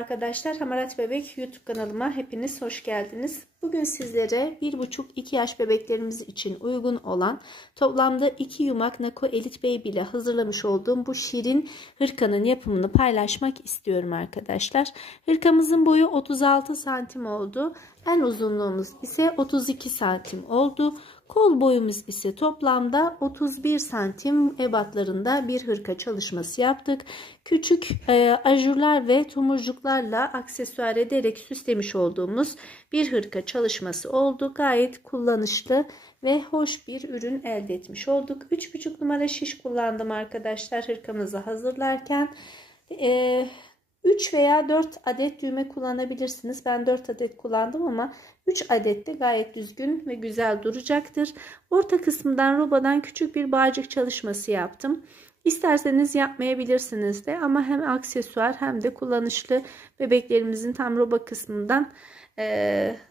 arkadaşlar, Hamarat Bebek YouTube kanalıma hepiniz hoş geldiniz. Bugün sizlere 1,5-2 yaş bebeklerimiz için uygun olan toplamda 2 yumak Nako Elite Baby ile hazırlamış olduğum bu şirin hırkanın yapımını paylaşmak istiyorum arkadaşlar. Hırkamızın boyu 36 santim oldu. En uzunluğumuz ise 32 santim oldu. Kol boyumuz ise toplamda 31 santim ebatlarında bir hırka çalışması yaptık. Küçük ajurlar ve tomurcuklarla aksesuar ederek süslemiş olduğumuz bir hırka çalışması oldu. Gayet kullanışlı ve hoş bir ürün elde etmiş olduk. 3,5 numara şiş kullandım arkadaşlar hırkamızı hazırlarken. 3 veya 4 adet düğme kullanabilirsiniz. Ben 4 adet kullandım ama 3 adet de gayet düzgün ve güzel duracaktır. Orta kısmından robadan küçük bir bağcık çalışması yaptım. İsterseniz yapmayabilirsiniz de ama hem aksesuar hem de kullanışlı bebeklerimizin tam roba kısmından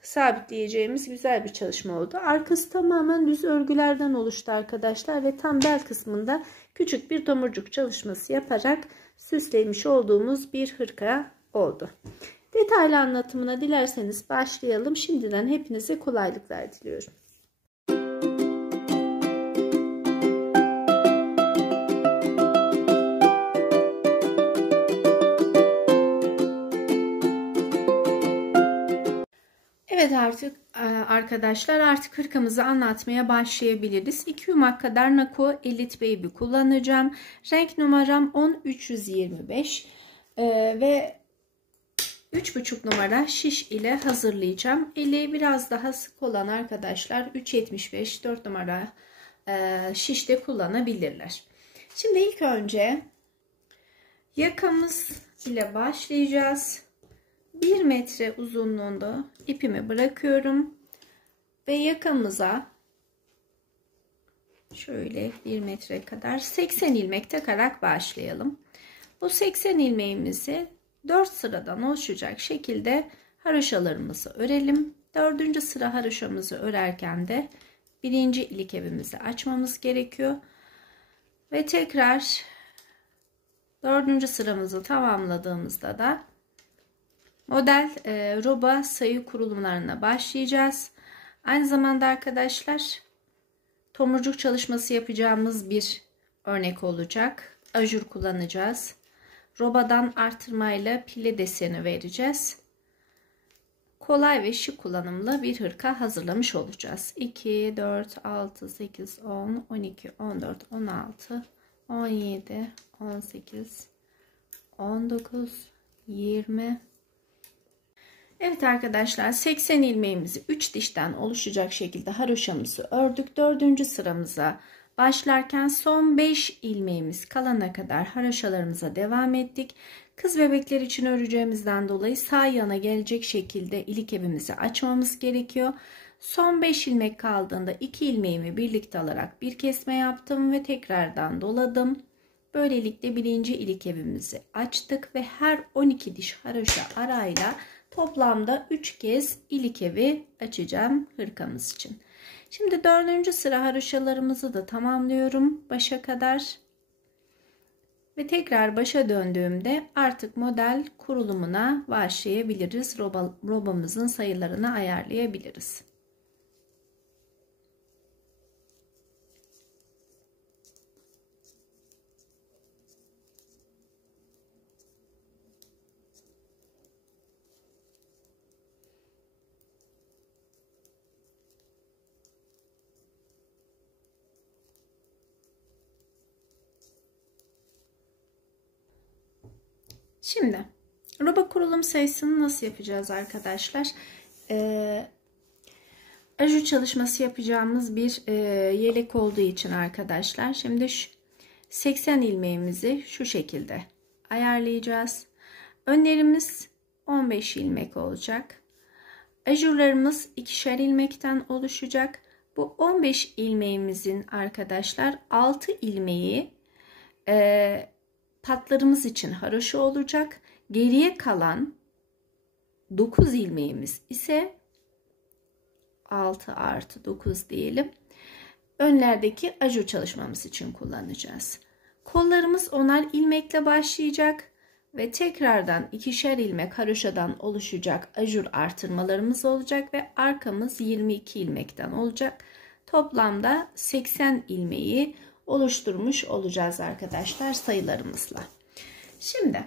sabitleyeceğimiz güzel bir çalışma oldu. Arkası tamamen düz örgülerden oluştu arkadaşlar ve tam bel kısmında küçük bir tomurcuk çalışması yaparak süslemiş olduğumuz bir hırka oldu. Detaylı anlatımına dilerseniz başlayalım. Şimdiden hepinize kolaylıklar diliyorum. Evet arkadaşlar artık hırkamızı anlatmaya başlayabiliriz. 2 yumak kadar Nako Elite Baby kullanacağım. Renk numaram 10325 ve 3,5 numara şiş ile hazırlayacağım. Eli biraz daha sık olan arkadaşlar 3,75 4 numara şiş de kullanabilirler. Şimdi ilk önce yakamız ile başlayacağız. 1 metre uzunluğunda ipimi bırakıyorum ve yakamıza şöyle 1 metre kadar 80 ilmek takarak başlayalım. Bu 80 ilmeğimizi 4 sıradan oluşacak şekilde haroşalarımızı örelim. 4. sıra haroşamızı örerken de 1. ilkebimizi açmamız gerekiyor. Ve tekrar 4. sıramızı tamamladığımızda da model roba sayı kurulumlarına başlayacağız. Aynı zamanda arkadaşlar tomurcuk çalışması yapacağımız bir örnek olacak. Ajur kullanacağız. Robadan artırmayla pile deseni vereceğiz. Kolay ve şık kullanımlı bir hırka hazırlamış olacağız. 2, 4, 6, 8, 10, 12, 14, 16, 17, 18, 19, 20. Evet arkadaşlar 80 ilmeğimizi 3 dişten oluşacak şekilde haroşamızı ördük. 4. sıramıza başlarken son 5 ilmeğimiz kalana kadar haroşalarımıza devam ettik. Kız bebekler için öreceğimizden dolayı sağ yana gelecek şekilde ilikebimizi açmamız gerekiyor. Son 5 ilmek kaldığında 2 ilmeğimi birlikte alarak bir kesme yaptım ve tekrardan doladım. Böylelikle 1. ilikebimizi açtık ve her 12 diş haroşa arayla toplamda 3 kez ilikebi açacağım hırkamız için. Şimdi 4. sıra haroşalarımızı da tamamlıyorum başa kadar. Ve tekrar başa döndüğümde artık model kurulumuna başlayabiliriz. Robamızın sayılarını ayarlayabiliriz. Şimdi roba kurulum sayısını nasıl yapacağız arkadaşlar? Ajur çalışması yapacağımız bir yelek olduğu için arkadaşlar. Şimdi 80 ilmeğimizi şu şekilde ayarlayacağız. Önlerimiz 15 ilmek olacak. Ajurlarımız 2'şer ilmekten oluşacak. Bu 15 ilmeğimizin arkadaşlar 6 ilmeği patlarımız için haroşa olacak. Geriye kalan 9 ilmeğimiz ise 6 artı 9 diyelim. Önlerdeki ajur çalışmamız için kullanacağız. Kollarımız 10'ar ilmekle başlayacak. ve tekrardan ikişer ilmek haroşadan oluşacak ajur artırmalarımız olacak ve arkamız 22 ilmekten olacak. Toplamda 80 ilmeği oluşturmuş olacağız arkadaşlar sayılarımızla. Şimdi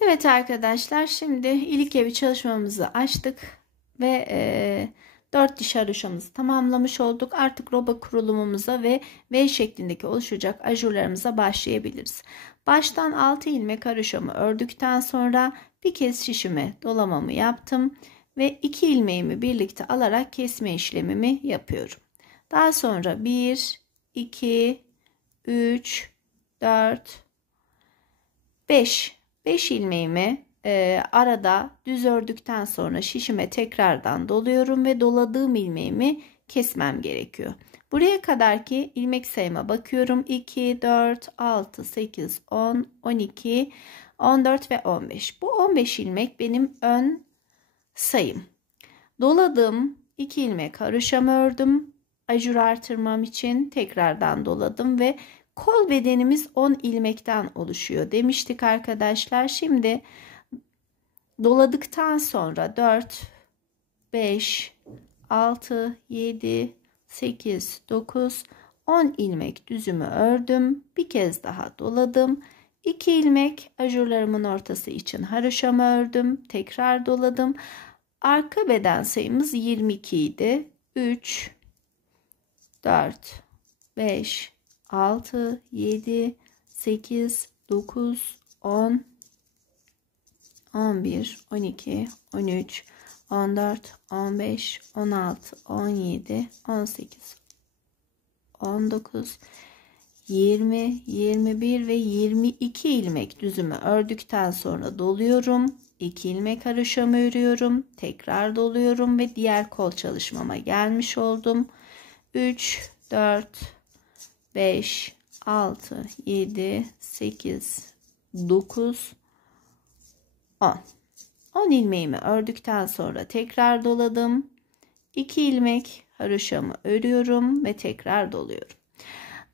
evet arkadaşlar, şimdi ilik evi çalışmamızı açtık ve 4 diş haroşamızı tamamlamış olduk. Artık roba kurulumumuza ve V şeklindeki oluşacak ajurlarımıza başlayabiliriz. Baştan 6 ilmek haroşamı ördükten sonra bir kez şişime dolamamı yaptım ve 2 ilmeğimi birlikte alarak kesme işlemimi yapıyorum. Daha sonra 1, 2, 3, 4, 5 ilmeğimi arada düz ördükten sonra şişime tekrardan doluyorum ve doladığım ilmeğimi kesmem gerekiyor. Buraya kadarki ilmek sayıma bakıyorum. 2, 4, 6, 8, 10, 12, 14 ve 15. Bu 15 ilmek benim ön sayım. Doladım. 2 ilmek haroşamı ördüm. Ajur artırmam için tekrardan doladım ve kol bedenimiz 10 ilmekten oluşuyor demiştik arkadaşlar. Şimdi doladıktan sonra 4, 5, 6, 7, 8, 9, 10 ilmek düzümü ördüm. Bir kez daha doladım. 2 ilmek ajurlarımın ortası için haroşamı ördüm. Tekrar doladım. Arka beden sayımız 22 idi. 3, 4, 5, 6, 7, 8, 9, 10, 11, 12, 13, 14, 15, 16, 17, 18, 19, 20, 21 ve 22 ilmek düzümü ördükten sonra doluyorum. 2 ilmek haroşamı örüyorum. Tekrar doluyorum ve diğer kol çalışmama gelmiş oldum. 3, 4, 5, 6, 7, 8, 9, 10. 10 ilmeğimi ördükten sonra tekrar doladım. 2 ilmek haroşamı örüyorum ve tekrar doluyorum.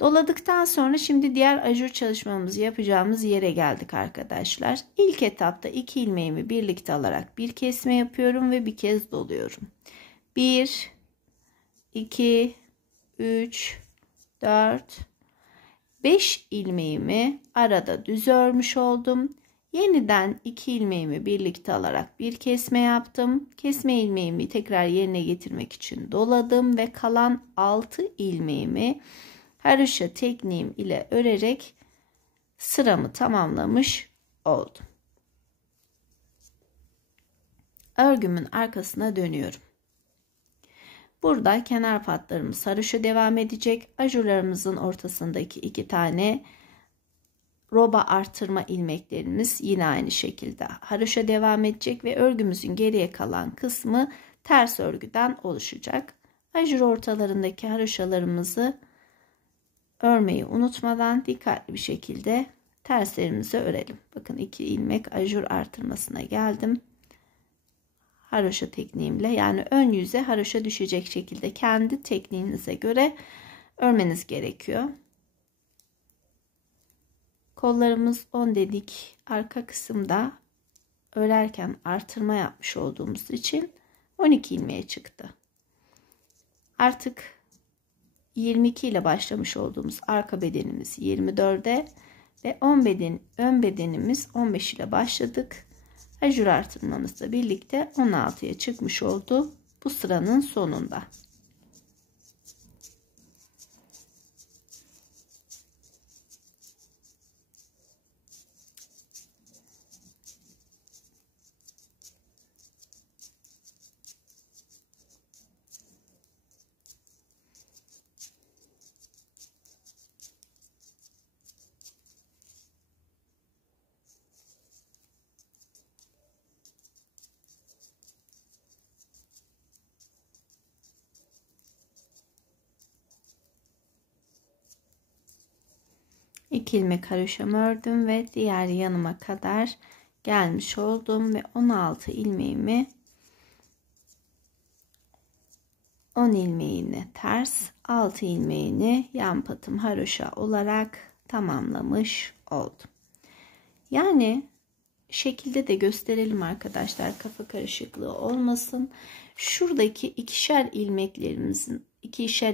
Doladıktan sonra şimdi diğer ajur çalışmamızı yapacağımız yere geldik arkadaşlar. İlk etapta 2 ilmeğimi birlikte alarak bir kesme yapıyorum ve bir kez doluyorum. 1, 2, 3, 4, 5 ilmeğimi arada düz örmüş oldum. Yeniden 2 ilmeğimi birlikte alarak bir kesme yaptım. Kesme ilmeğimi tekrar yerine getirmek için doladım ve kalan 6 ilmeğimi haroşa tekniğim ile örerek sıramı tamamlamış oldum. Örgümün arkasına dönüyorum. Burada kenar patlarımız haroşa devam edecek. Ajurlarımızın ortasındaki 2 tane roba artırma ilmeklerimiz yine aynı şekilde haroşa devam edecek ve örgümüzün geriye kalan kısmı ters örgüden oluşacak. Ajur ortalarındaki haroşalarımızı örmeyi unutmadan dikkatli bir şekilde terslerimizi örelim. Bakın 2 ilmek ajur artırmasına geldim. Haroşa tekniğimle, yani ön yüze haroşa düşecek şekilde kendi tekniğinize göre örmeniz gerekiyor. Kollarımız 10 dedik. Arka kısımda örerken artırma yapmış olduğumuz için 12 ilmeğe çıktı. Artık 22 ile başlamış olduğumuz arka bedenimiz 24'e ve ön bedenimiz 15 ile başladık. Ajur artırmamızla birlikte 16'ya çıkmış oldu bu sıranın sonunda. İki ilmek haroşamı ördüm ve diğer yanıma kadar gelmiş oldum ve 16 ilmeğimi 10 ilmeğini ters, 6 ilmeğini yan patım haroşa olarak tamamlamış oldum. Yani şekilde de gösterelim arkadaşlar, kafa karışıklığı olmasın. Şuradaki ikişer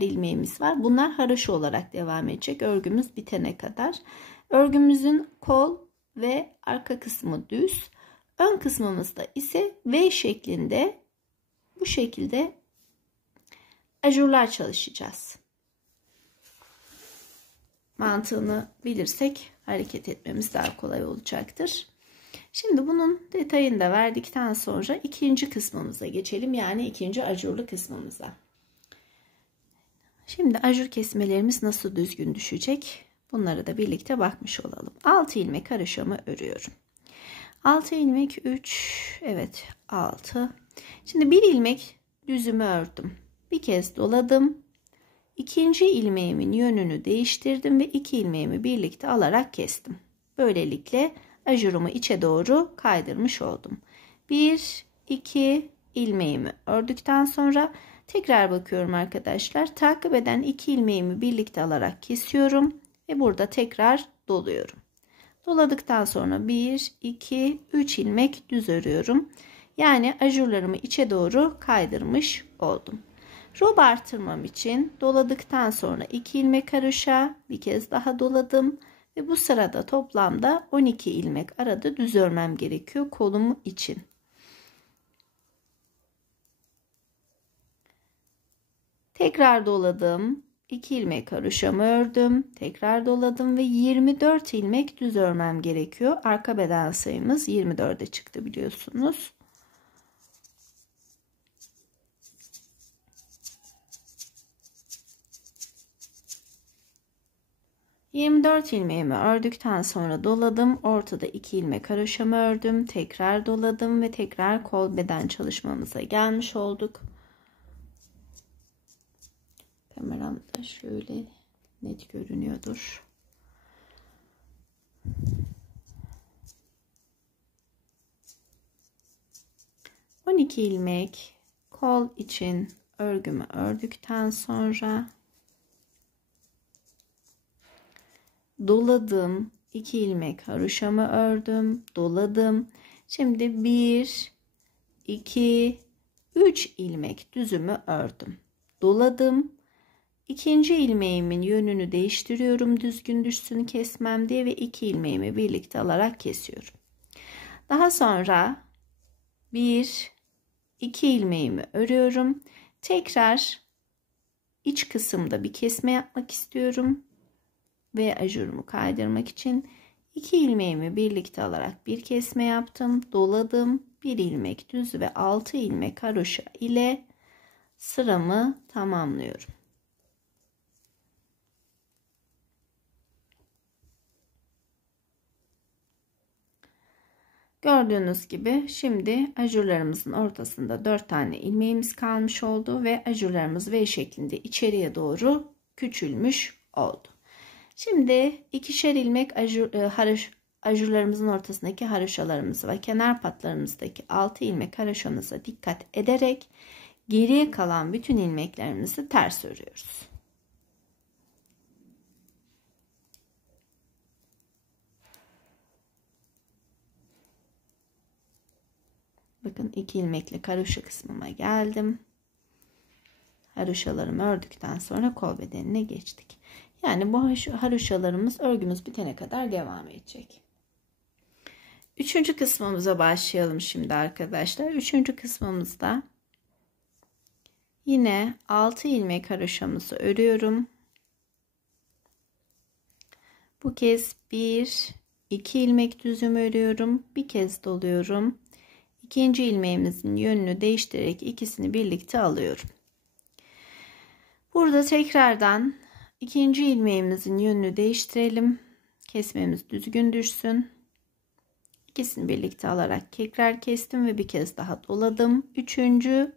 ilmeğimiz var. Bunlar haroşa olarak devam edecek örgümüz bitene kadar. Örgümüzün kol ve arka kısmı düz. Ön kısmımızda ise V şeklinde, bu şekilde ajurlar çalışacağız. Mantığını bilirsek hareket etmemiz daha kolay olacaktır. Şimdi bunun detayını da verdikten sonra ikinci kısmımıza geçelim. Yani ikinci ajurlu kısmımıza. Şimdi ajur kesmelerimiz nasıl düzgün düşecek? Bunları da birlikte bakmış olalım. 6 ilmek haroşamı örüyorum. 6 ilmek 3, evet 6. Şimdi bir ilmek düzümü ördüm. Bir kez doladım. İkinci ilmeğimin yönünü değiştirdim ve 2 ilmeğimi birlikte alarak kestim. Böylelikle ajurumu içe doğru kaydırmış oldum. 1, 2 ilmeğimi ördükten sonra tekrar bakıyorum arkadaşlar. Takip eden 2 ilmeğimi birlikte alarak kesiyorum ve burada tekrar doluyorum. Doladıktan sonra 1, 2, 3 ilmek düz örüyorum. Yani ajurlarımı içe doğru kaydırmış oldum. Rob artırmam için doladıktan sonra 2 ilmek haroşa, bir kez daha doladım ve bu sırada toplamda 12 ilmek arada düz örmem gerekiyor kolum için. Tekrar doladım. 2 ilmek haroşamı ördüm. Tekrar doladım ve 24 ilmek düz örmem gerekiyor. Arka beden sayımız 24'e çıktı biliyorsunuz. ...24 ilmeğimi ördükten sonra doladım. Ortada 2 ilmek haroşamı ördüm. Tekrar doladım ve tekrar kol beden çalışmamıza gelmiş olduk. Kameramda şöyle net görünüyordur. ...12 ilmek kol için örgümü ördükten sonra doladım. 2 ilmek haroşamı ördüm. Doladım. Şimdi 1, 2, 3 ilmek düzümü ördüm. Doladım. İkinci ilmeğimin yönünü değiştiriyorum. Düzgün düşsün kesmem diye ve 2 ilmeğimi birlikte alarak kesiyorum. Daha sonra 1, 2 ilmeğimi örüyorum. Tekrar iç kısımda bir kesme yapmak istiyorum. Ve ajurumu kaydırmak için 2 ilmeğimi birlikte alarak bir kesme yaptım. Doladım. 1 ilmek düz ve 6 ilmek haroşa ile sıramı tamamlıyorum. Gördüğünüz gibi şimdi ajurlarımızın ortasında 4 tane ilmeğimiz kalmış oldu ve ajurlarımız V şeklinde içeriye doğru küçülmüş oldu. Şimdi ikişer ilmek ajurlarımızın ortasındaki haroşalarımızı ve kenar patlarımızdaki 6 ilmek haroşamıza dikkat ederek geriye kalan bütün ilmeklerimizi ters örüyoruz. Bakın 2 ilmekli haroşa kısmıma geldim. Haroşalarımı ördükten sonra kol bedenine geçtik. Yani bu haroşalarımız örgümüz bitene kadar devam edecek. Üçüncü kısmımıza başlayalım şimdi arkadaşlar. Üçüncü kısmımızda yine 6 ilmek haroşamızı örüyorum. Bu kez 1, 2 ilmek düzüm örüyorum. Bir kez doluyorum. İkinci ilmeğimizin yönünü değiştirerek ikisini birlikte alıyorum. Burada tekrardan ikinci ilmeğimizin yönünü değiştirelim. Kesmemiz düzgün düşsün. İkisini birlikte alarak tekrar kestim ve bir kez daha doladım. Üçüncü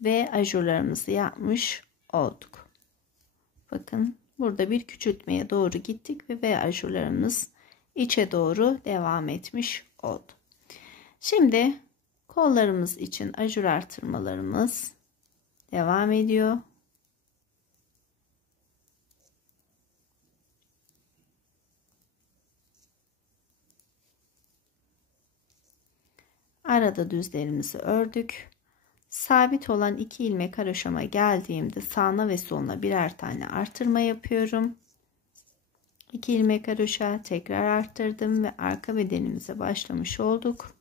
ve ajurlarımızı yapmış olduk. Bakın burada bir küçültmeye doğru gittik ve ajurlarımız içe doğru devam etmiş oldu. Şimdi kollarımız için ajur artırmalarımız devam ediyor. Arada düzlerimizi ördük. Sabit olan 2 ilmek haroşama geldiğimde sağına ve soluna birer tane artırma yapıyorum. 2 ilmek haroşa tekrar arttırdım ve arka bedenimize başlamış olduk.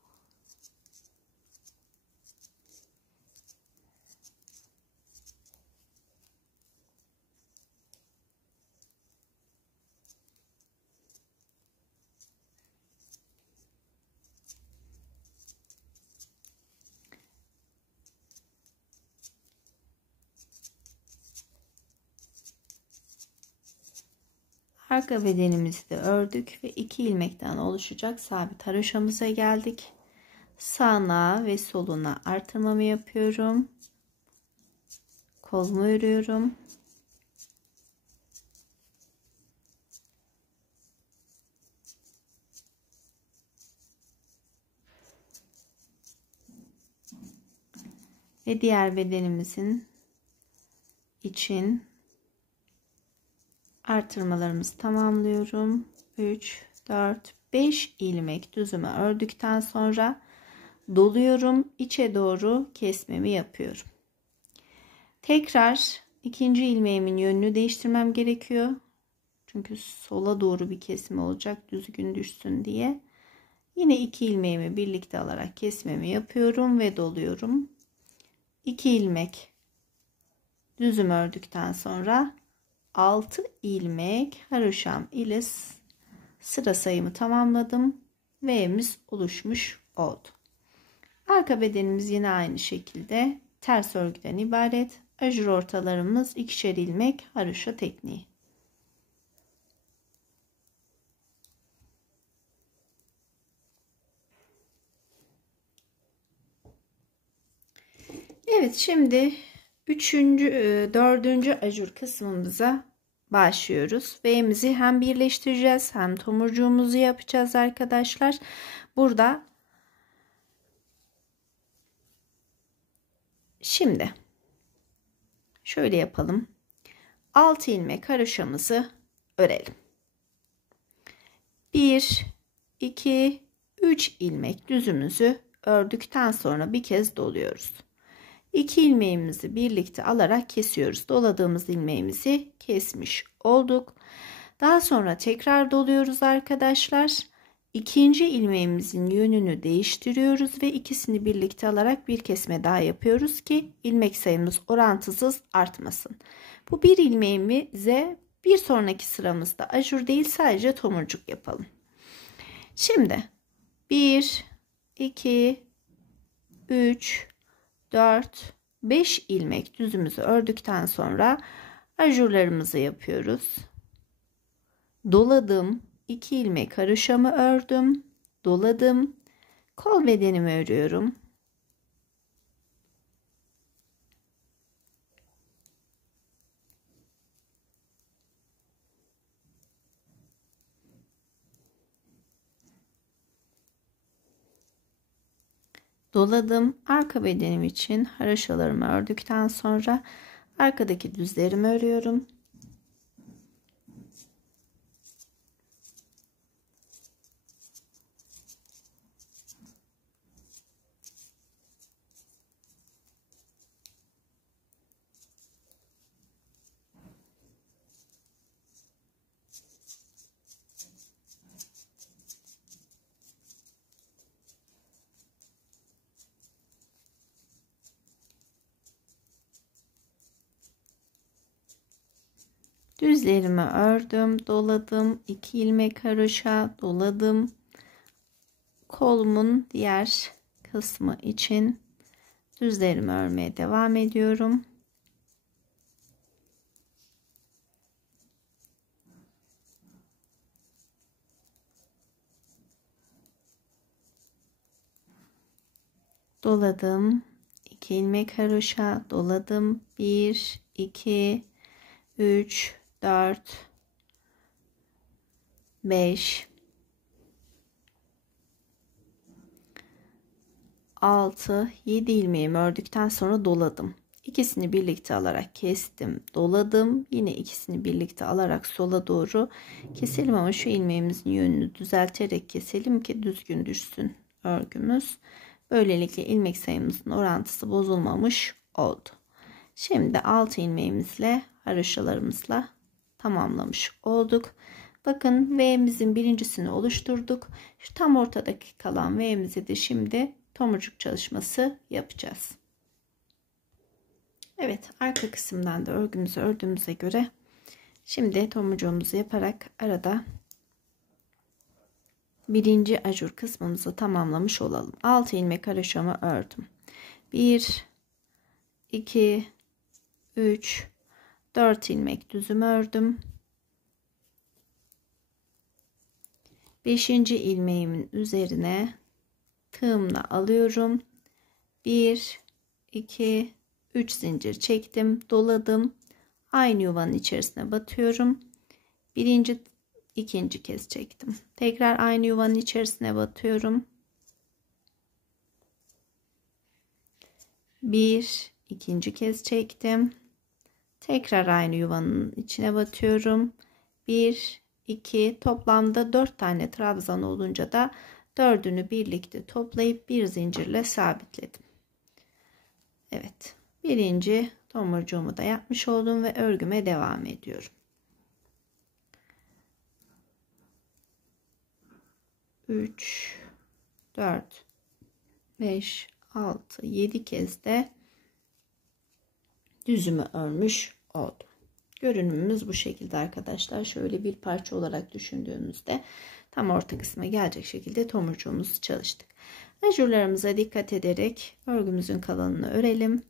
Arka bedenimizi de ördük ve 2 ilmekten oluşacak sabit haroşamıza geldik. Sağına ve soluna artırmamı yapıyorum. Kolumu örüyorum. Ve diğer bedenimizin için artırmalarımızı tamamlıyorum. 3, 4, 5 ilmek düzüme ördükten sonra doluyorum. İçe doğru kesmemi yapıyorum. Tekrar ikinci ilmeğimin yönünü değiştirmem gerekiyor. Çünkü sola doğru bir kesim olacak düzgün düşsün diye. Yine 2 ilmeğimi birlikte alarak kesmemi yapıyorum ve doluyorum. 2 ilmek düzüm ördükten sonra 6 ilmek haroşam ile sıra sayımı tamamladım ve evimiz oluşmuş oldu. Arka bedenimiz yine aynı şekilde ters örgüden ibaret. Ajur ortalarımız 2'şer ilmek haroşa tekniği. Evet, şimdi 4. ajur kısmımıza başlıyoruz. V'mizi hem birleştireceğiz hem tomurcuğumuzu yapacağız arkadaşlar. Burada şimdi şöyle yapalım. 6 ilmek haroşamızı örelim. 1, 2, 3 ilmek düzümüzü ördükten sonra bir kez doluyoruz. 2 ilmeğimizi birlikte alarak kesiyoruz. Doladığımız ilmeğimizi kesmiş olduk. Daha sonra tekrar doluyoruz arkadaşlar. İkinci ilmeğimizin yönünü değiştiriyoruz ve ikisini birlikte alarak bir kesme daha yapıyoruz ki ilmek sayımız orantısız artmasın. Bu bir ilmeğimize bir sonraki sıramızda ajur değil sadece tomurcuk yapalım. Şimdi 1, 2, 3, 4, 5 ilmek düzümüzü ördükten sonra ajurlarımızı yapıyoruz. Doladım. 2 ilmek haroşamı ördüm. Doladım. Kol bedenimi örüyorum. Doladım. Arka bedenim için haroşalarımı ördükten sonra arkadaki düzlerimi örüyorum. Düzlerimi ördüm, doladım, 2 ilmek haroşa doladım. Kolumun diğer kısmı için düzlerimi örmeye devam ediyorum. Doladım, 2 ilmek haroşa doladım. 1, 2, 3, 4, 5, 6, 7 ilmeğimi ördükten sonra doladım. İkisini birlikte alarak kestim, doladım. Yine ikisini birlikte alarak sola doğru keselim ama şu ilmeğimizin yönünü düzelterek keselim ki düzgün düşsün örgümüz. Böylelikle ilmek sayımızın orantısı bozulmamış oldu. Şimdi 6 ilmeğimizle haroşalarımızla tamamlamış olduk. Bakın V'mizin birincisini oluşturduk. Şu tam ortadaki kalan V'mizi de şimdi tomurcuk çalışması yapacağız. Evet, arka kısımdan da örgümüzü ördüğümüze göre şimdi tomurcuğumuzu yaparak arada birinci ajur kısmımızı tamamlamış olalım. 6 ilmek haroşamı ördüm. 1 2 3 4 ilmek düzüm ördüm. 5. ilmeğimin üzerine tığımla alıyorum. 1 2 3 zincir çektim, doladım. Aynı yuvanın içerisine batıyorum. Birinci, ikinci kez çektim. Tekrar aynı yuvanın içerisine batıyorum. Bir, ikinci kez çektim. Tekrar aynı yuvanın içine batıyorum. 1 2 toplamda 4 tane trabzan olunca da dördünü birlikte toplayıp bir zincirle sabitledim. Evet, birinci tomurcuğumu da yapmış oldum ve örgüme devam ediyorum. 3 4 5 6 7 kez de düzümü örmüş oldum. Görünümümüz bu şekilde arkadaşlar. Şöyle bir parça olarak düşündüğümüzde tam orta kısma gelecek şekilde tomurcuğumuzu çalıştık. Ajurlarımıza dikkat ederek örgümüzün kalanını örelim.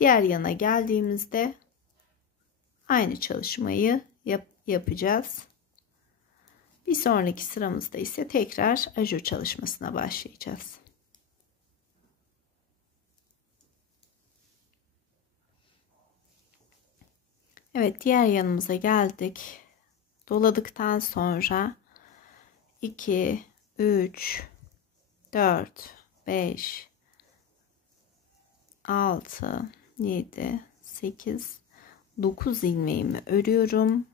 Diğer yana geldiğimizde aynı çalışmayı yapacağız. Bir sonraki sıramızda ise tekrar ajur çalışmasına başlayacağız. Evet, diğer yanımıza geldik. Doladıktan sonra 2 3 4 5 6 7 8 9 ilmeğimi örüyorum.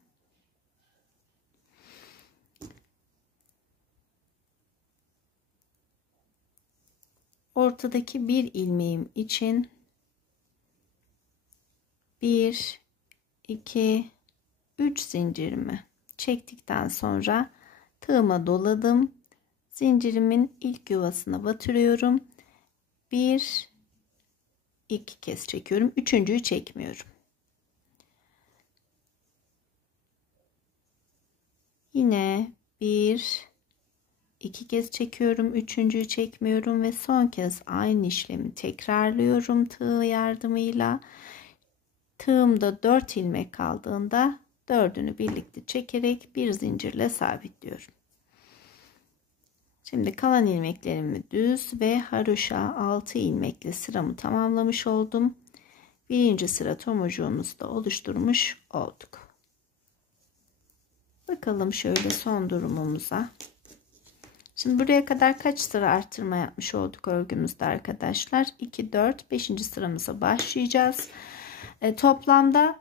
Ortadaki bir ilmeğim için 1 2 3 zincirimi çektikten sonra tığıma doladım. Zincirimin ilk yuvasına batırıyorum. 1 2 kez çekiyorum. Üçüncüyü çekmiyorum. Yine 1 2 kez çekiyorum. Üçüncüyü çekmiyorum ve son kez aynı işlemi tekrarlıyorum tığ yardımıyla. Tığımda 4 ilmek kaldığında dördünü birlikte çekerek bir zincirle sabitliyorum. Şimdi kalan ilmeklerimi düz ve haroşa 6 ilmekle sıramı tamamlamış oldum. Birinci sıra tomurcuğumuzu da oluşturmuş olduk. Bakalım şöyle son durumumuza. Şimdi buraya kadar kaç sıra artırma yapmış olduk örgümüzde arkadaşlar? 2 4 5. sıramıza başlayacağız. Toplamda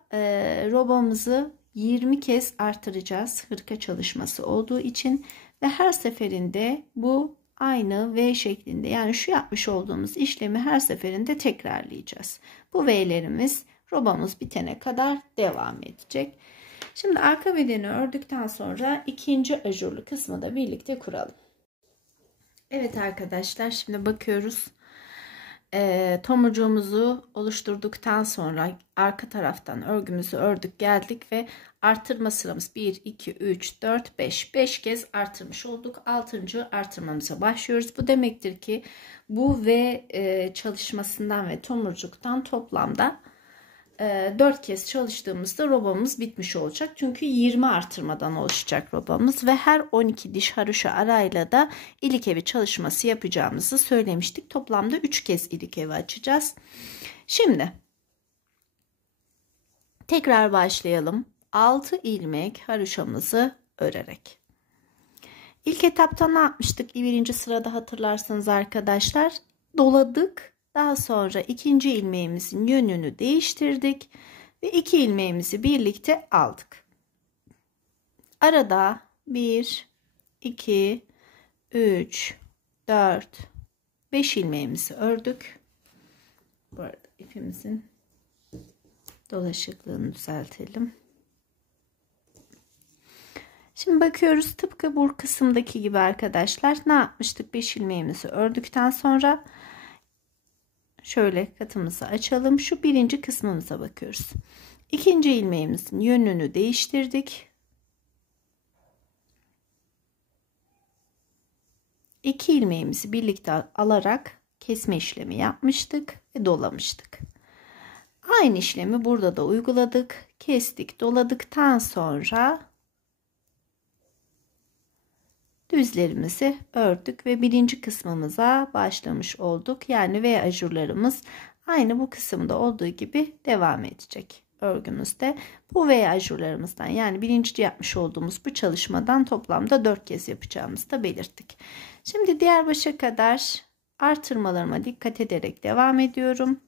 robamızı 20 kez artıracağız hırka çalışması olduğu için ve her seferinde bu aynı V şeklinde, yani şu yapmış olduğumuz işlemi her seferinde tekrarlayacağız. Bu V'lerimiz robamız bitene kadar devam edecek. Şimdi arka bedeni ördükten sonra ikinci ajurlu kısmı da birlikte kuralım. Evet arkadaşlar, şimdi bakıyoruz. Tomurcuğumuzu oluşturduktan sonra arka taraftan örgümüzü ördük geldik ve artırma sıramız 1 2 3 4 5 kez artırmış olduk. 6. artırmamıza başlıyoruz. Bu demektir ki bu ve çalışmasından ve tomurcuktan toplamda 4 kez çalıştığımızda robamız bitmiş olacak. Çünkü 20 artırmadan oluşacak robamız ve her 12 diş haroşa arayla da ilik evi çalışması yapacağımızı söylemiştik. Toplamda 3 kez ilik evi açacağız. Şimdi tekrar başlayalım. 6 ilmek haroşamızı örerek. İlk etapta ne yapmıştık? Birinci sırada hatırlarsanız arkadaşlar, doladık. Daha sonra ikinci ilmeğimizin yönünü değiştirdik ve 2 ilmeğimizi birlikte aldık. Arada 1, 2, 3, 4, 5 ilmeğimizi ördük. Bu arada ipimizin dolaşıklığını düzeltelim. Şimdi bakıyoruz, tıpkı bu kısımdaki gibi arkadaşlar. Ne yapmıştık? 5 ilmeğimizi ördükten sonra şöyle katımızı açalım. Şu birinci kısmımıza bakıyoruz. İkinci ilmeğimizin yönünü değiştirdik. 2 ilmeğimizi birlikte alarak kesme işlemi yapmıştık ve dolamıştık. Aynı işlemi burada da uyguladık. Kestik, doladıktan sonra düzlerimizi ördük ve birinci kısmımıza başlamış olduk. Yani V ajurlarımız aynı bu kısımda olduğu gibi devam edecek örgümüzde. Bu V ajurlarımızdan, yani birinci yapmış olduğumuz bu çalışmadan toplamda 4 kez yapacağımızı da belirttik. Şimdi diğer başa kadar artırmalarıma dikkat ederek devam ediyorum.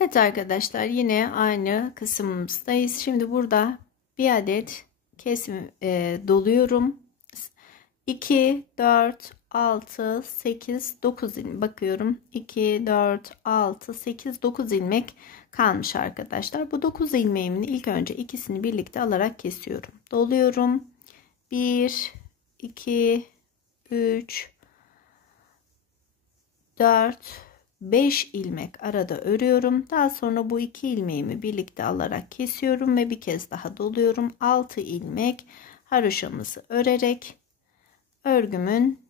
Evet arkadaşlar, yine aynı kısmımızdayız. Şimdi burada bir adet kesim doluyorum. 2, 4, 6, 8, 9 ilmek bakıyorum. 2, 4, 6, 8, 9 ilmek kalmış arkadaşlar. Bu 9 ilmeğimin ilk önce ikisini birlikte alarak kesiyorum. Doluyorum. 1, 2, 3, 4, 5 ilmek arada örüyorum. Daha sonra bu 2 ilmeğimi birlikte alarak kesiyorum ve bir kez daha doluyorum. 6 ilmek haroşamızı örerek örgümün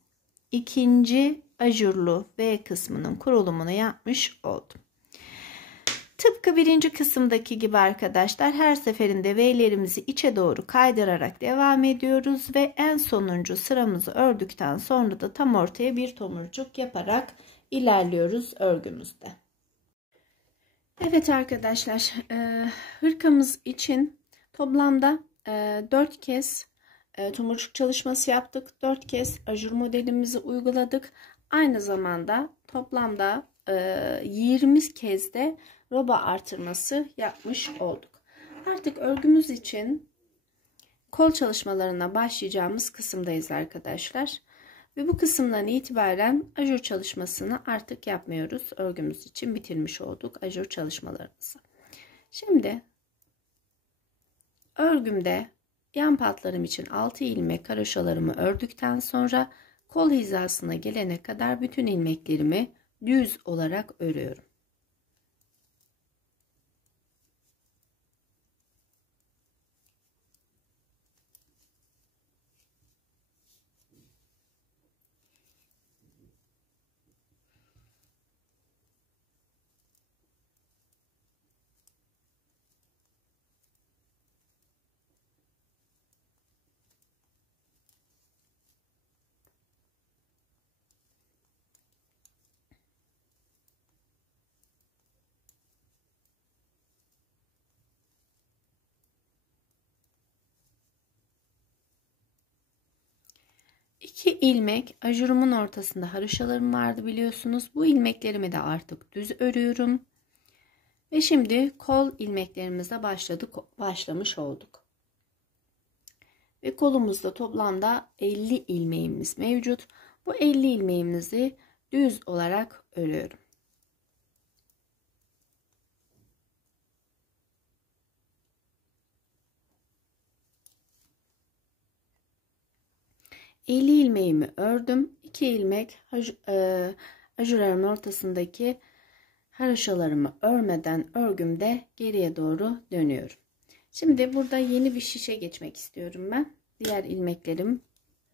ikinci ajurlu V kısmının kurulumunu yapmış oldum. Tıpkı birinci kısımdaki gibi arkadaşlar, her seferinde V'lerimizi içe doğru kaydırarak devam ediyoruz ve en sonuncu sıramızı ördükten sonra da tam ortaya bir tomurcuk yaparak ilerliyoruz örgümüzde. Evet arkadaşlar, hırkamız için toplamda 4 kez tomurcuk çalışması yaptık. 4 kez ajur modelimizi uyguladık. Aynı zamanda toplamda 20 kez de roba artırması yapmış olduk. Artık örgümüz için kol çalışmalarına başlayacağımız kısımdayız arkadaşlar. Ve bu kısımdan itibaren ajur çalışmasını artık yapmıyoruz. Örgümüz için bitirmiş olduk ajur çalışmalarımızı. Şimdi örgümde yan patlarım için 6 ilmek haroşalarımı ördükten sonra kol hizasına gelene kadar bütün ilmeklerimi düz olarak örüyorum. İki ilmek ajurumun ortasında haroşalarım vardı biliyorsunuz. Bu ilmeklerimi de artık düz örüyorum. Ve şimdi kol ilmeklerimize başlamış olduk. Ve kolumuzda toplamda 50 ilmeğimiz mevcut. Bu 50 ilmeğimizi düz olarak örüyorum. İlmeğimi ördüm. 2 ilmek ajurlarımın ortasındaki haroşalarımı örmeden örgümde geriye doğru dönüyorum. Şimdi burada yeni bir şişe geçmek istiyorum ben. Diğer ilmeklerim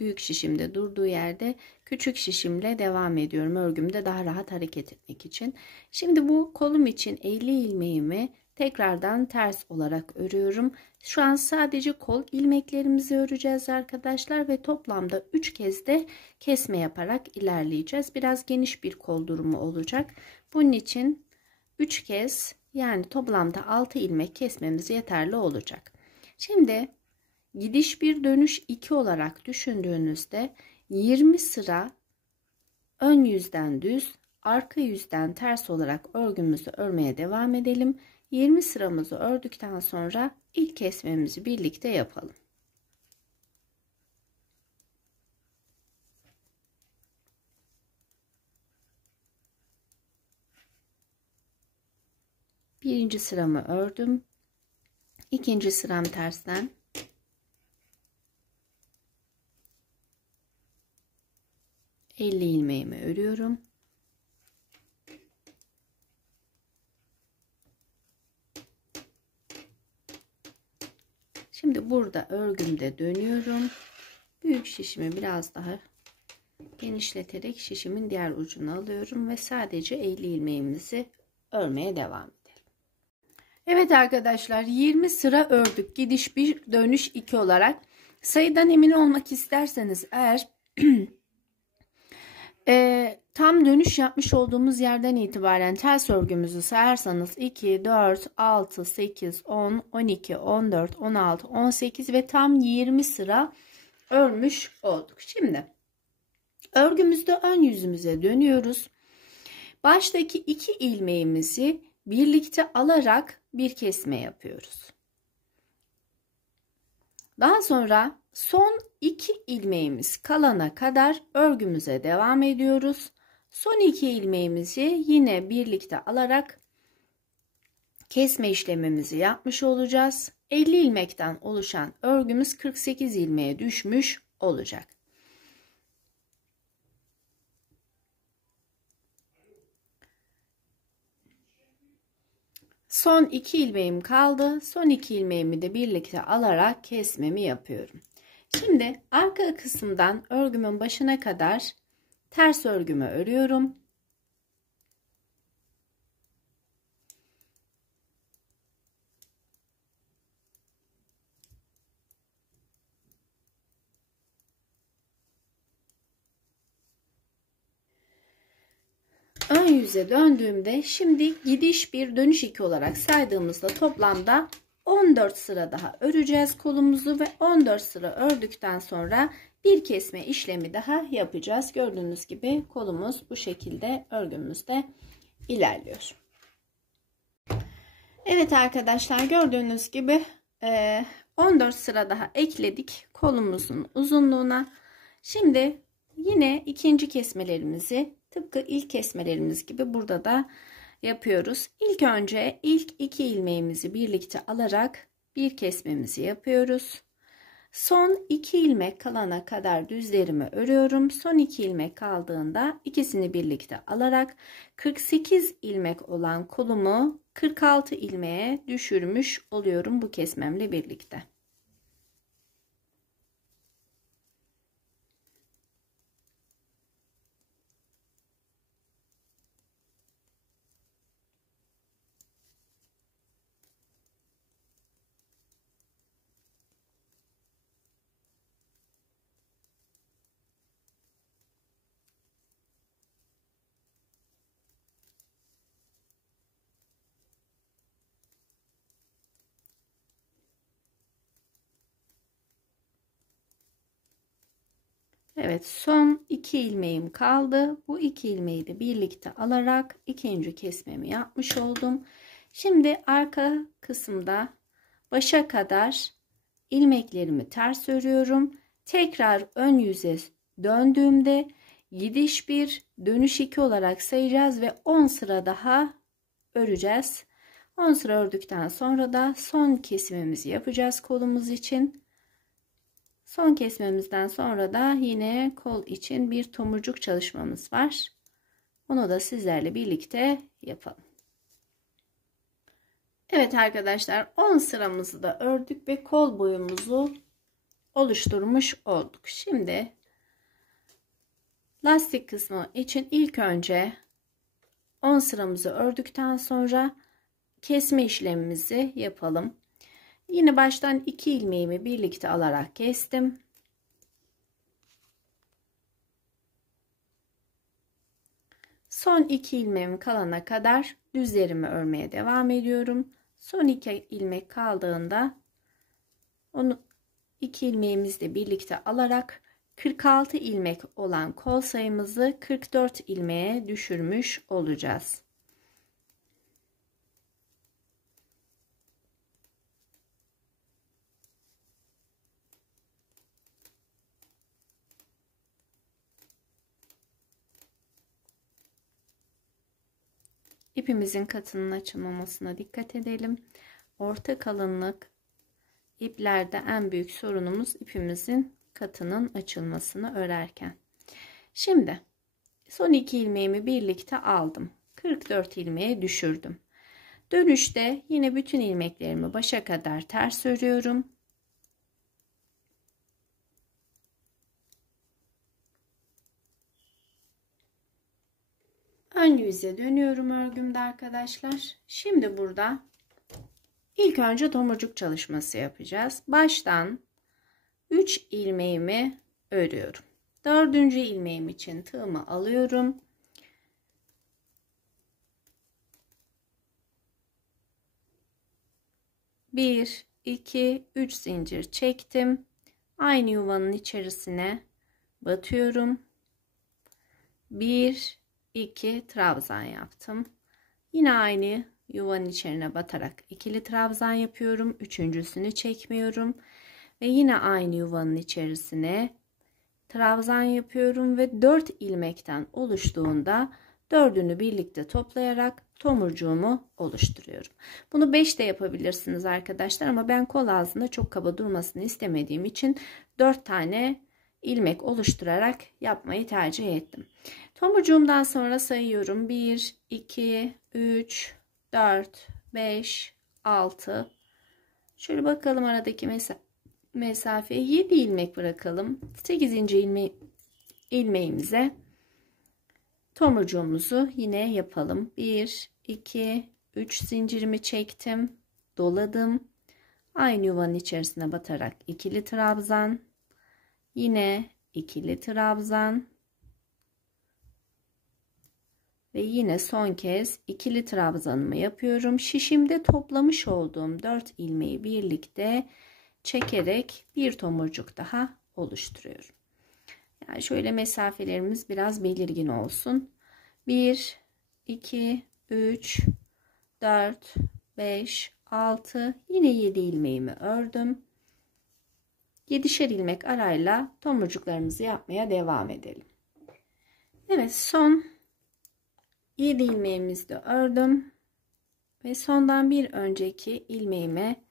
büyük şişimde durduğu yerde küçük şişimle devam ediyorum. Örgümde daha rahat hareket etmek için. Şimdi bu kolum için 50 ilmeğimi tekrardan ters olarak örüyorum. Şu an sadece kol ilmeklerimizi öreceğiz arkadaşlar ve toplamda 3 kez de kesme yaparak ilerleyeceğiz. Biraz geniş bir kol durumu olacak. Bunun için 3 kez, yani toplamda 6 ilmek kesmemiz yeterli olacak. Şimdi gidiş bir dönüş 2 olarak düşündüğünüzde 20 sıra ön yüzden düz, arka yüzden ters olarak örgümüzü örmeye devam edelim. 20 sıramızı ördükten sonra ilk kesmemizi birlikte yapalım. Birinci sıramı ördüm. İkinci sıram tersten. %50 ilmeğimi örüyorum. Şimdi burada örgümde dönüyorum. Büyük şişimi biraz daha genişleterek şişimin diğer ucunu alıyorum ve sadece 50 ilmeğimizi örmeye devam edelim. Evet arkadaşlar, 20 sıra ördük. Gidiş 1, dönüş 2 olarak. Sayıdan emin olmak isterseniz eğer tam dönüş yapmış olduğumuz yerden itibaren ters örgümüzü sayarsanız 2, 4, 6, 8, 10, 12, 14, 16, 18 ve tam 20 sıra örmüş olduk. Şimdi örgümüzde ön yüzümüze dönüyoruz. Baştaki 2 ilmeğimizi birlikte alarak bir kesme yapıyoruz. Daha sonra son 2 ilmeğimiz kalana kadar örgümüze devam ediyoruz. Son 2 ilmeğimizi yine birlikte alarak kesme işlemimizi yapmış olacağız. 50 ilmekten oluşan örgümüz 48 ilmeğe düşmüş olacak. Son 2 ilmeğim kaldı. Son 2 ilmeğimi de birlikte alarak kesmemi yapıyorum. Şimdi arka kısımdan örgümün başına kadar ters örgümü örüyorum. Ön yüze döndüğümde şimdi gidiş 1, dönüş 2 olarak saydığımızda toplamda 14 sıra daha öreceğiz kolumuzu ve 14 sıra ördükten sonra bir kesme işlemi daha yapacağız. Gördüğünüz gibi kolumuz bu şekilde örgümüzde ilerliyor. Evet arkadaşlar, gördüğünüz gibi 14 sıra daha ekledik kolumuzun uzunluğuna. Şimdi yine ikinci kesmelerimizi tıpkı ilk kesmelerimiz gibi burada da yapıyoruz. İlk önce ilk 2 ilmeğimizi birlikte alarak bir kesmemizi yapıyoruz. Son 2 ilmek kalana kadar düzlerimi örüyorum. Son 2 ilmek kaldığında ikisini birlikte alarak 48 ilmek olan kolumu 46 ilmeğe düşürmüş oluyorum bu kesmemle birlikte. Evet, son 2 ilmeğim kaldı. Bu 2 ilmeği de birlikte alarak ikinci kesmemi yapmış oldum. Şimdi arka kısımda başa kadar ilmeklerimi ters örüyorum. Tekrar ön yüze döndüğümde gidiş 1, dönüş 2 olarak sayacağız ve 10 sıra daha öreceğiz. 10 sıra ördükten sonra da son kesimimizi yapacağız kolumuz için. Son kesmemizden sonra da yine kol için bir tomurcuk çalışmamız var. Onu da sizlerle birlikte yapalım. Evet arkadaşlar, 10 sıramızı da ördük ve kol boyumuzu oluşturmuş olduk. Şimdi lastik kısmı için ilk önce 10 sıramızı ördükten sonra kesme işlemimizi yapalım. Yine baştan 2 ilmeğimi birlikte alarak kestim. Son 2 ilmeğim kalana kadar düzlerimi örmeye devam ediyorum. Son 2 ilmek kaldığında onu 2 ilmeğimizle birlikte alarak 46 ilmek olan kol sayımızı 44 ilmeğe düşürmüş olacağız. İpimizin katının açılmamasına dikkat edelim. Orta kalınlık iplerde en büyük sorunumuz ipimizin katının açılmasını örerken. Şimdi son 2 ilmeğimi birlikte aldım. 44 ilmeğe düşürdüm. Dönüşte yine bütün ilmeklerimi başa kadar ters örüyorum. Ön yüze dönüyorum örgümde arkadaşlar. Şimdi burada ilk önce tomurcuk çalışması yapacağız. Baştan 3 ilmeğimi örüyorum. 4. ilmeğim için tığımı alıyorum. Bir, 2, 3 zincir çektim. Aynı yuvanın içerisine batıyorum. 1, 2 trabzan yaptım. Yine aynı yuvanın içine batarak ikili trabzan yapıyorum. Üçüncüsünü çekmiyorum. Ve yine aynı yuvanın içerisine trabzan yapıyorum ve 4 ilmekten oluştuğunda 4'ünü birlikte toplayarak tomurcuğumu oluşturuyorum. Bunu 5 de yapabilirsiniz arkadaşlar ama ben kol ağzında çok kaba durmasını istemediğim için 4 tane ilmek oluşturarak yapmayı tercih ettim. Tomurcuğumdan sonra sayıyorum. 1, 2, 3, 4, 5, 6. Şöyle bakalım aradaki mesafeye 7 ilmek bırakalım. 8. ilmeğimize tomurcuğumuzu yine yapalım. 1, 2, 3 zincirimi çektim. Doladım. Aynı yuvanın içerisine batarak ikili trabzan. Yine ikili trabzan. Ve yine son kez ikili trabzanımı yapıyorum. Şişimde toplamış olduğum 4 ilmeği birlikte çekerek bir tomurcuk daha oluşturuyorum. Yani şöyle mesafelerimiz biraz belirgin olsun. 1, 2, 3, 4, 5, 6, yine 7 ilmeğimi ördüm. 7'şer ilmek arayla tomurcuklarımızı yapmaya devam edelim. Evet, son 7 ilmeğimizi de ördüm. Ve sondan bir önceki ilmeğime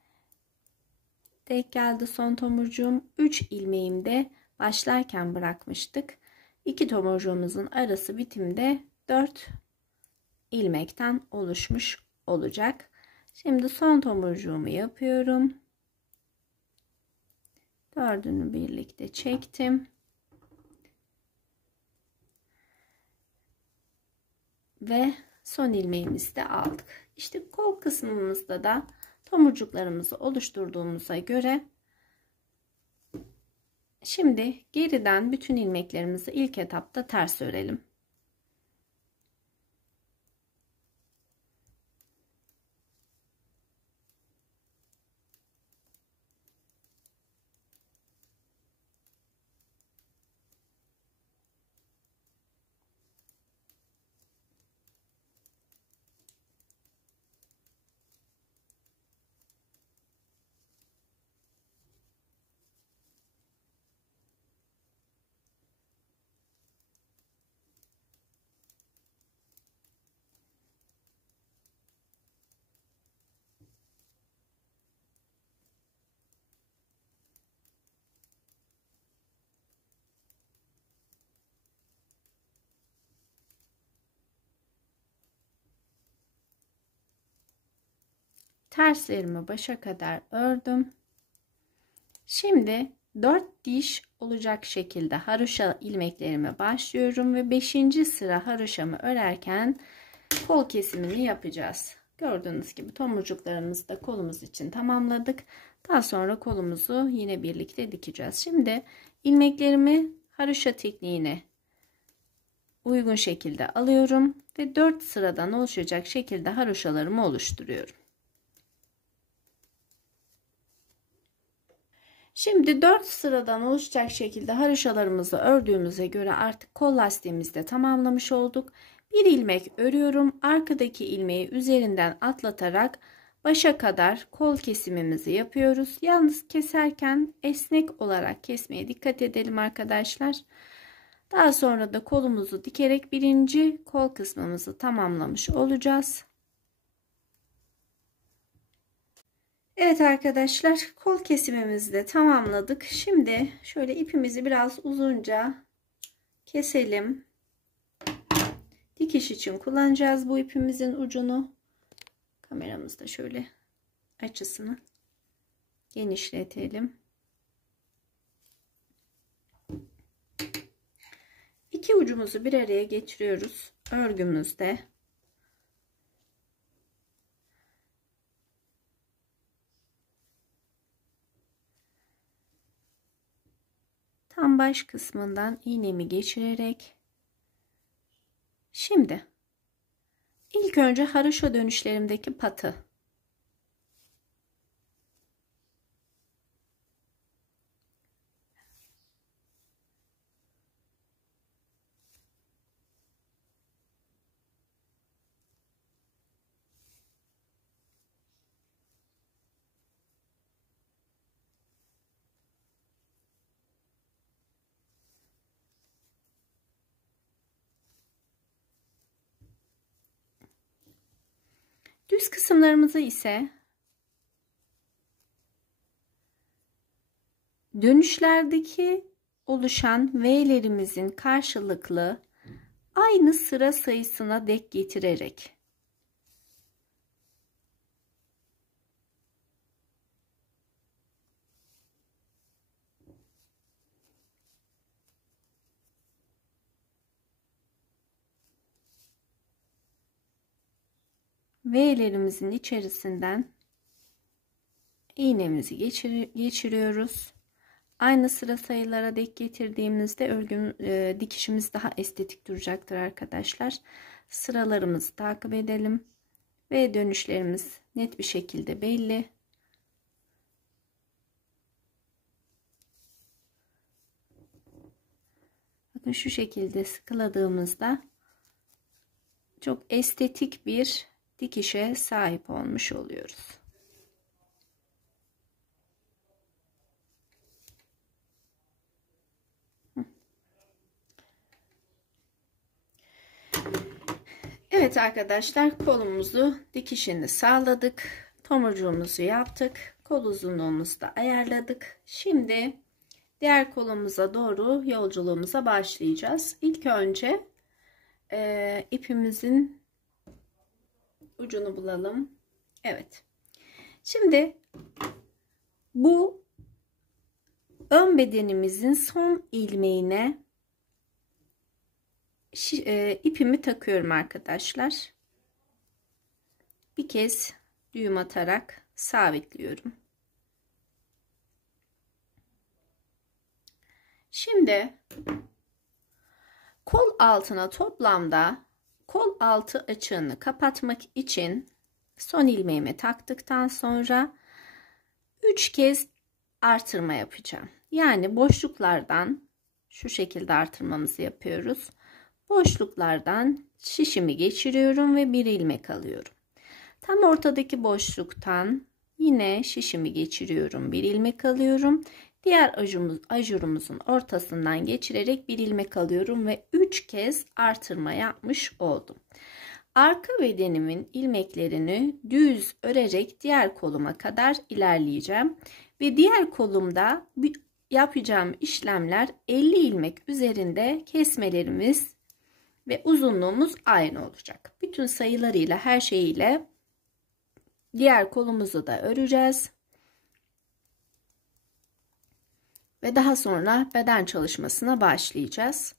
denk geldi son tomurcuğum. 3 ilmeğimde başlarken bırakmıştık. 2 tomurcuğumuzun arası bitimde 4 ilmekten oluşmuş olacak. Şimdi son tomurcuğumu yapıyorum. 4'ünü birlikte çektim. Ve son ilmeğimizi de aldık. İşte kol kısmımızda da tomurcuklarımızı oluşturduğumuza göre şimdi geriden bütün ilmeklerimizi ilk etapta ters örelim. Terslerimi başa kadar ördüm. Şimdi 4 diş olacak şekilde haroşa ilmeklerime başlıyorum ve 5. sıra haroşamı örerken kol kesimini yapacağız. Gördüğünüz gibi tomurcuklarımızı da kolumuz için tamamladık. Daha sonra kolumuzu yine birlikte dikeceğiz. Şimdi ilmeklerimi haroşa tekniğine uygun şekilde alıyorum ve 4 sıradan oluşacak şekilde haroşalarımı oluşturuyorum. Şimdi 4 sıradan oluşacak şekilde haroşalarımızı ördüğümüze göre artık kol lastiğimizi de tamamlamış olduk. Bir ilmek örüyorum. Arkadaki ilmeği üzerinden atlatarak başa kadar kol kesimimizi yapıyoruz. Yalnız keserken esnek olarak kesmeye dikkat edelim arkadaşlar. Daha sonra da kolumuzu dikerek birinci kol kısmımızı tamamlamış olacağız. Evet arkadaşlar, kol kesimimizi de tamamladık. Şimdi şöyle ipimizi biraz uzunca keselim. Dikiş için kullanacağız bu ipimizin ucunu. Kameramızda şöyle açısını genişletelim. İki ucumuzu bir araya getiriyoruz örgümüzde. Tam baş kısmından iğnemi geçirerek şimdi ilk önce haroşa dönüşlerimdeki patı düz kısımlarımızı ise dönüşlerdeki oluşan V'lerimizin karşılıklı aynı sıra sayısına denk getirerek V'lerimizin içerisinden iğnemizi geçiriyoruz. Aynı sıra sayılara denk getirdiğimizde dikişimiz daha estetik duracaktır arkadaşlar. Sıralarımızı takip edelim. Ve dönüşlerimiz net bir şekilde belli. Bakın şu şekilde sıkıladığımızda çok estetik bir dikişe sahip olmuş oluyoruz. Evet arkadaşlar, kolumuzu dikişini sağladık. Tomurcuğumuzu yaptık. Kol uzunluğumuzu da ayarladık. Şimdi diğer kolumuza doğru yolculuğumuza başlayacağız. İlk önce ipimizin ucunu bulalım. Evet. Şimdi bu ön bedenimizin son ilmeğine ipimi takıyorum arkadaşlar. Bir kez düğüm atarak sabitliyorum. Şimdi kol altına toplamda kol altı açığını kapatmak için son ilmeğimi taktıktan sonra 3 kez artırma yapacağım. Yani boşluklardan şu şekilde artırmamızı yapıyoruz. Boşluklardan şişimi geçiriyorum ve bir ilmek alıyorum. Tam ortadaki boşluktan yine şişimi geçiriyorum, bir ilmek alıyorum. Diğer ajurumuzun ortasından geçirerek bir ilmek alıyorum ve 3 kez artırma yapmış oldum. Arka bedenimin ilmeklerini düz örerek diğer koluma kadar ilerleyeceğim ve diğer kolumda yapacağım işlemler 50 ilmek üzerinde kesmelerimiz ve uzunluğumuz aynı olacak. Bütün sayılarıyla, her şeyiyle diğer kolumuzu da öreceğiz. Ve daha sonra beden çalışmasına başlayacağız.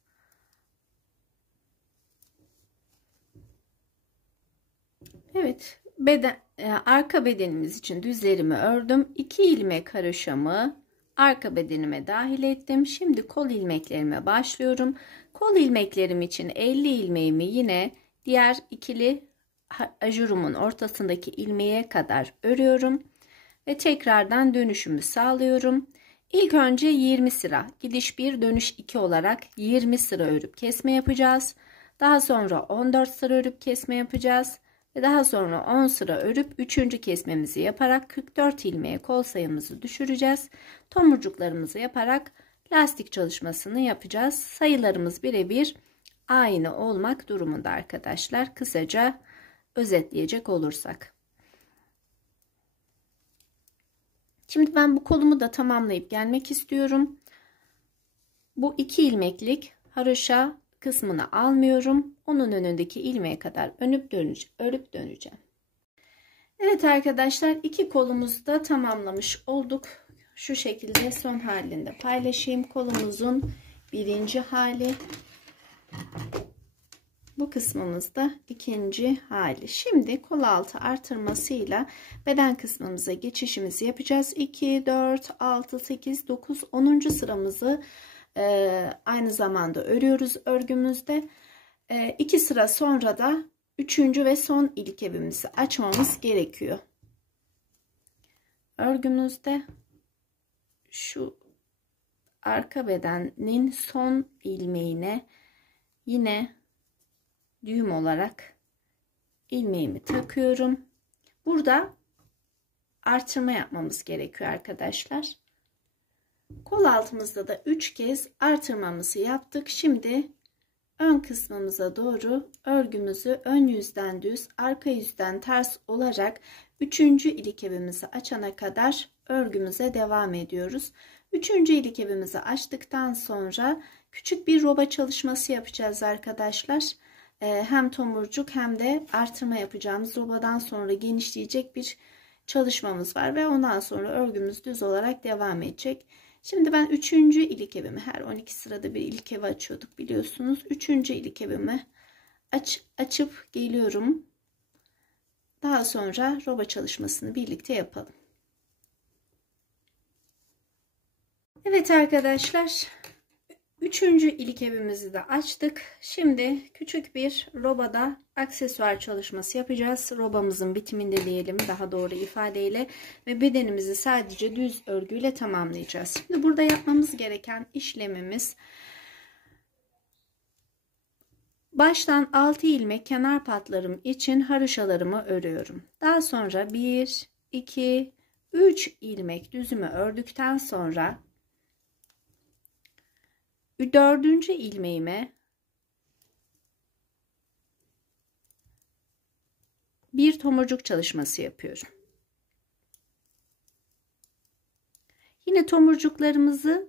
Evet, arka bedenimiz için düzlerimi ördüm. 2 ilmek haroşamı arka bedenime dahil ettim. Şimdi kol ilmeklerime başlıyorum. Kol ilmeklerim için 50 ilmeğimi yine diğer ikili ajurumun ortasındaki ilmeğe kadar örüyorum ve tekrardan dönüşümü sağlıyorum. İlk önce 20 sıra gidiş 1 dönüş 2 olarak 20 sıra örüp kesme yapacağız. Daha sonra 14 sıra örüp kesme yapacağız. Ve daha sonra 10 sıra örüp 3. kesmemizi yaparak 44 ilmeğe kol sayımızı düşüreceğiz. Tomurcuklarımızı yaparak lastik çalışmasını yapacağız. Sayılarımız birebir aynı olmak durumunda arkadaşlar. Kısaca özetleyecek olursak. Şimdi ben bu kolumu da tamamlayıp gelmek istiyorum. Bu 2 ilmeklik haroşa kısmını almıyorum. Onun önündeki ilmeğe kadar örüp döneceğim. Evet arkadaşlar, 2 kolumuzu da tamamlamış olduk. Şu şekilde son halinde paylaşayım. Kolumuzun birinci hali. Bu kısmımız da ikinci hali. Şimdi kol altı artırmasıyla beden kısmımıza geçişimizi yapacağız. 2, 4, 6, 8, 9, 10. sıramızı aynı zamanda örüyoruz örgümüzde. 2 sıra sonra da 3. ve son ilkebimizi açmamız gerekiyor. Örgümüzde şu arka bedenin son ilmeğine yine düğüm olarak ilmeğimi takıyorum. Burada artırma yapmamız gerekiyor arkadaşlar. Kol altımızda da 3 kez artırmamızı yaptık. Şimdi ön kısmımıza doğru örgümüzü ön yüzden düz, arka yüzden ters olarak 3. ilkebimizi açana kadar örgümüze devam ediyoruz. 3. ilkebimizi açtıktan sonra küçük bir roba çalışması yapacağız arkadaşlar. Hem tomurcuk hem de artırma yapacağımız robadan sonra genişleyecek bir çalışmamız var ve ondan sonra örgümüz düz olarak devam edecek. Şimdi ben 3. ilkebimi, her 12 sırada bir ilkebi açıyorduk biliyorsunuz. 3. ilkebimi açıp geliyorum. Daha sonra roba çalışmasını birlikte yapalım. Evet arkadaşlar, 3. ilkebimizi de açtık. Şimdi küçük bir robada aksesuar çalışması yapacağız. Robamızın bitiminde diyelim, daha doğru ifadeyle, ve bedenimizi sadece düz örgüyle tamamlayacağız. Şimdi burada yapmamız gereken işlemimiz, baştan 6 ilmek kenar patlarım için haroşalarımı örüyorum. Daha sonra 1, 2, 3 ilmek düzümü ördükten sonra 4. ilmeğime bir tomurcuk çalışması yapıyorum. Yine tomurcuklarımızı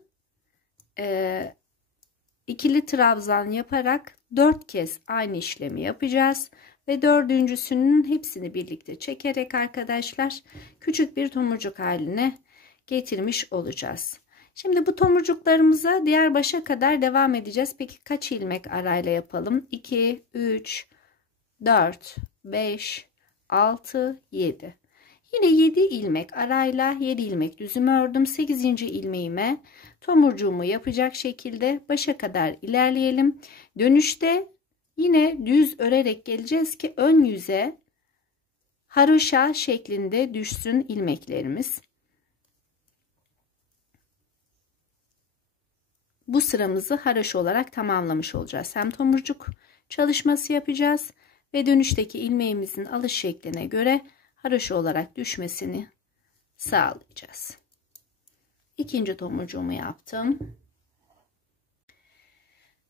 ikili trabzan yaparak 4 kez aynı işlemi yapacağız ve dördüncüsünün hepsini birlikte çekerek arkadaşlar küçük bir tomurcuk haline getirmiş olacağız. Şimdi bu tomurcuklarımıza diğer başa kadar devam edeceğiz. Peki kaç ilmek arayla yapalım? 2, 3, 4, 5, 6, 7. Yine 7 ilmek arayla 7 ilmek düzümü ördüm. 8. ilmeğime tomurcuğumu yapacak şekilde başa kadar ilerleyelim. Dönüşte yine düz örerek geleceğiz ki ön yüze haroşa şeklinde düşsün ilmeklerimiz. Bu sıramızı haroşa olarak tamamlamış olacağız. Hem tomurcuk çalışması yapacağız ve dönüşteki ilmeğimizin alış şekline göre haroşa olarak düşmesini sağlayacağız. İkinci tomurcuğumu yaptım.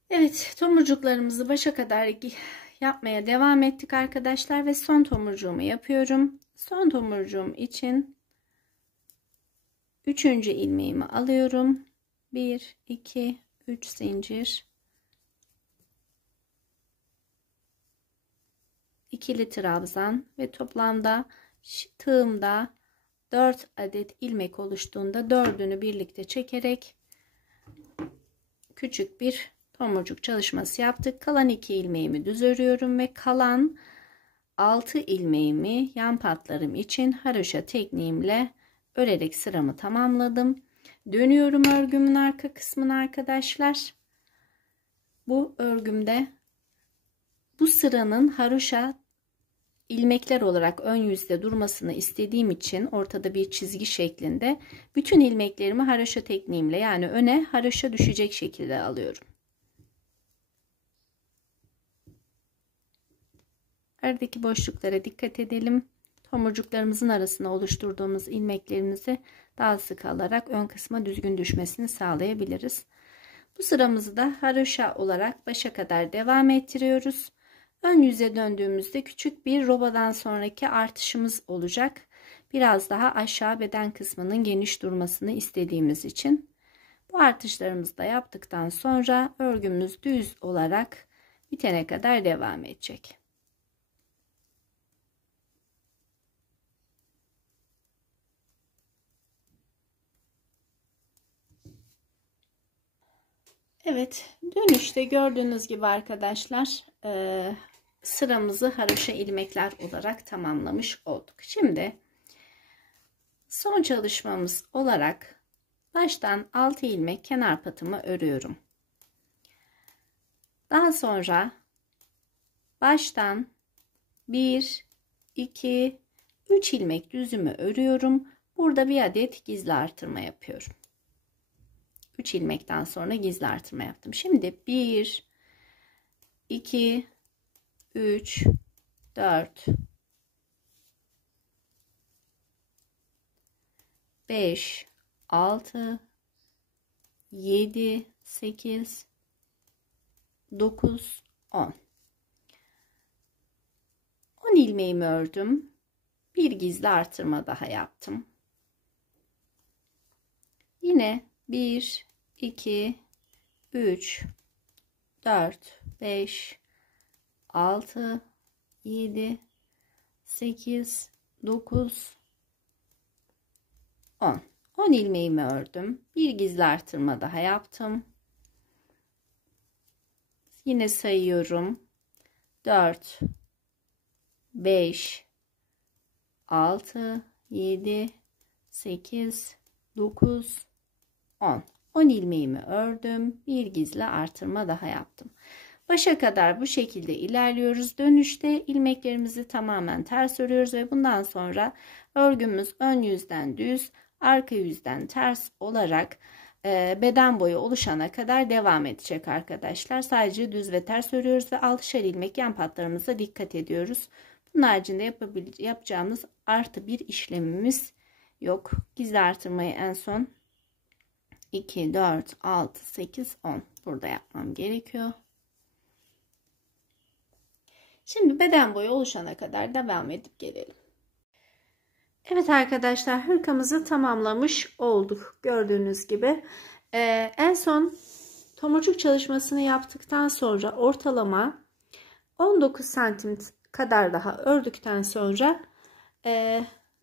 Evet, tomurcuklarımızı başa kadar yapmaya devam ettik arkadaşlar ve son tomurcuğumu yapıyorum. Son tomurcuğum için 3. ilmeğimi alıyorum. 1, 2, 3 zincir, ikili trabzan ve toplamda tığımda 4 adet ilmek oluştuğunda 4'ünü birlikte çekerek küçük bir tomurcuk çalışması yaptık. Kalan 2 ilmeğimi düz örüyorum ve kalan 6 ilmeğimi yan patlarım için haroşa tekniğimle örerek sıramı tamamladım. Dönüyorum örgümün arka kısmına arkadaşlar. Bu örgümde bu sıranın haroşa ilmekler olarak ön yüzde durmasını istediğim için ortada bir çizgi şeklinde bütün ilmeklerimi haroşa tekniğimle, yani öne haroşa düşecek şekilde alıyorum. Aradaki boşluklara dikkat edelim. Tomurcuklarımızın arasına oluşturduğumuz ilmeklerimizi daha sık alarak ön kısma düzgün düşmesini sağlayabiliriz. Bu sıramızı da haroşa olarak başa kadar devam ettiriyoruz. Ön yüze döndüğümüzde küçük bir robadan sonraki artışımız olacak. Biraz daha aşağı beden kısmının geniş durmasını istediğimiz için. Bu artışlarımızı da yaptıktan sonra örgümüz düz olarak bitene kadar devam edecek. Evet, dönüşte gördüğünüz gibi arkadaşlar sıramızı haroşa ilmekler olarak tamamlamış olduk. Şimdi son çalışmamız olarak baştan 6 ilmek kenar patımı örüyorum. Daha sonra baştan 1, 2, 3 ilmek düzümü örüyorum. Burada bir adet gizli artırma yapıyorum. 3 ilmekten sonra gizli artırma yaptım. Şimdi 1, 2, 3, 4, 5, 6, 7, 8, 9, 10. 10 ilmeğimi ördüm. Bir gizli artırma daha yaptım. Yine 1, 2, 3, 4, 5, 6, 7, 8, 9, 10. 10 ilmeğimi ördüm. Bir gizli artırma daha yaptım. Yine sayıyorum. 4, 5, 6, 7, 8, 9, 10. 10 ilmeğimi ördüm. Bir gizli artırma daha yaptım. Başa kadar bu şekilde ilerliyoruz. Dönüşte ilmeklerimizi tamamen ters örüyoruz ve bundan sonra örgümüz ön yüzden düz, arka yüzden ters olarak beden boyu oluşana kadar devam edecek arkadaşlar. Sadece düz ve ters örüyoruz ve 6'şer ilmek yan patlarımıza dikkat ediyoruz. Bunun haricinde yapacağımız artı bir işlemimiz yok. Gizli artırmayı en son 2, 4, 6, 8, 10 burada yapmam gerekiyor. Şimdi beden boyu oluşana kadar devam edip gelelim. Evet arkadaşlar, hırkamızı tamamlamış olduk. Gördüğünüz gibi en son tomurcuk çalışmasını yaptıktan sonra ortalama 19 santim kadar daha ördükten sonra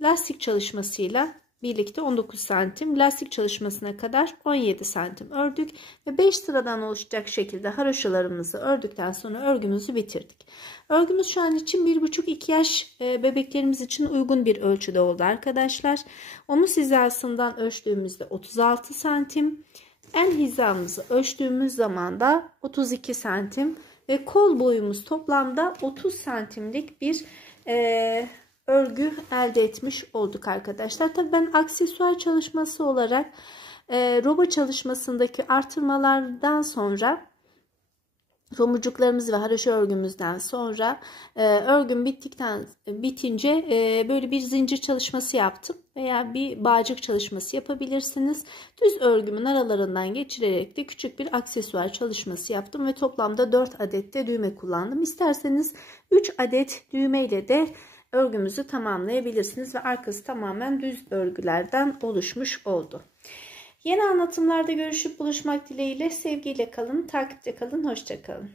lastik çalışmasıyla birlikte 19 santim, lastik çalışmasına kadar 17 santim ördük ve 5 sıradan oluşacak şekilde haroşalarımızı ördükten sonra örgümüzü bitirdik. Örgümüz şu an için 1,5-2 yaş bebeklerimiz için uygun bir ölçüde oldu arkadaşlar. Omuz hizasından ölçtüğümüzde 36 santim, en hizamızı ölçtüğümüz zaman da 32 santim ve kol boyumuz toplamda 30 santimlik bir örgü elde etmiş olduk arkadaşlar. Tabii ben aksesuar çalışması olarak roba çalışmasındaki artırmalardan sonra, tomurcuklarımız ve haroşa örgümüzden sonra örgüm bitince böyle bir zincir çalışması yaptım veya bir bağcık çalışması yapabilirsiniz. Düz örgümün aralarından geçirerek de küçük bir aksesuar çalışması yaptım ve toplamda 4 adet de düğme kullandım. İsterseniz 3 adet düğme ile de örgümüzü tamamlayabilirsiniz ve arkası tamamen düz örgülerden oluşmuş oldu. Yeni anlatımlarda görüşüp buluşmak dileğiyle, sevgiyle kalın, takipte kalın, hoşça kalın.